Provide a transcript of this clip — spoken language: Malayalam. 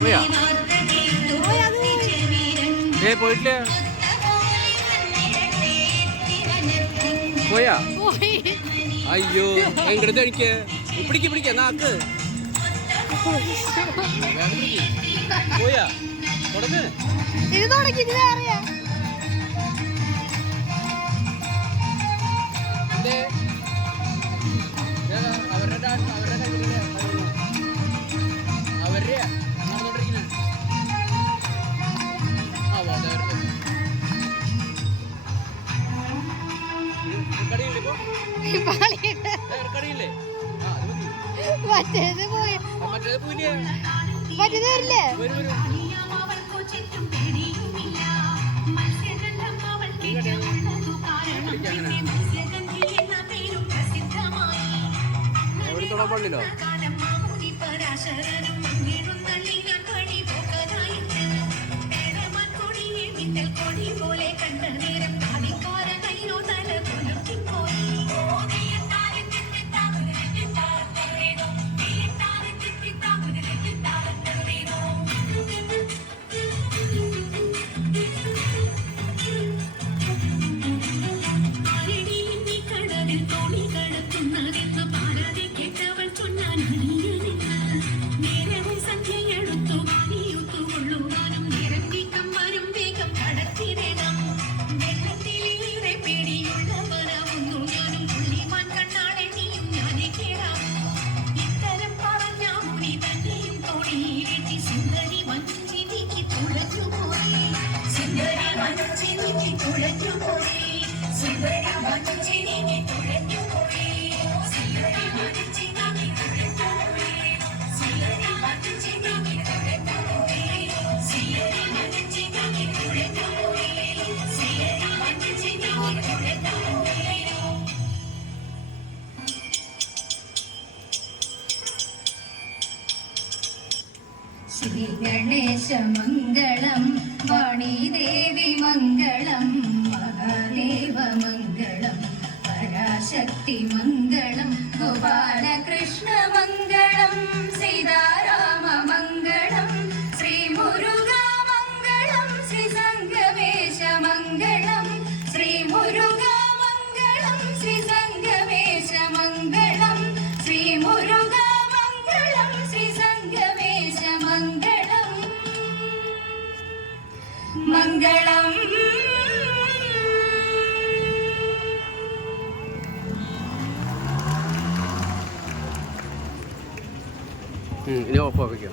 പോയാ പോയിട്ടില്ല പോയാ അയ്യോ എങ്ങടുത്ത് എനിക്ക് പിടിക്ക നാക്ക് പോയാ തുടങ്ങ് ഇത് തുടങ്ങി ഇത് അറിയാ മറ്റേത് പോയി മറ്റേത് വരില്ലേ എവിടെ തൊടാൻ പാടില്ലോ ശ്രീ ഗണേശ മംഗളം വാണീദേവി മംഗളം മഹാദേവ മംഗളം പരാശക്തി മംഗളം ഗോപാലകൃഷ്ണ മംഗളം സീതാരാമ മംഗളം ശ്രീ മുരുക മംഗളം ശ്രീ സംഗമേശ മംഗളം ശ്രീ മുരുക മംഗളം ശ്രീ സംഗമേശ മംഗളം ശ്രീ മുരുക മംഗളം ശ്രീ സംഗമേശ മംഗളം മംഗളം ഇനി ഓഫ് ആക്കിക്കോ.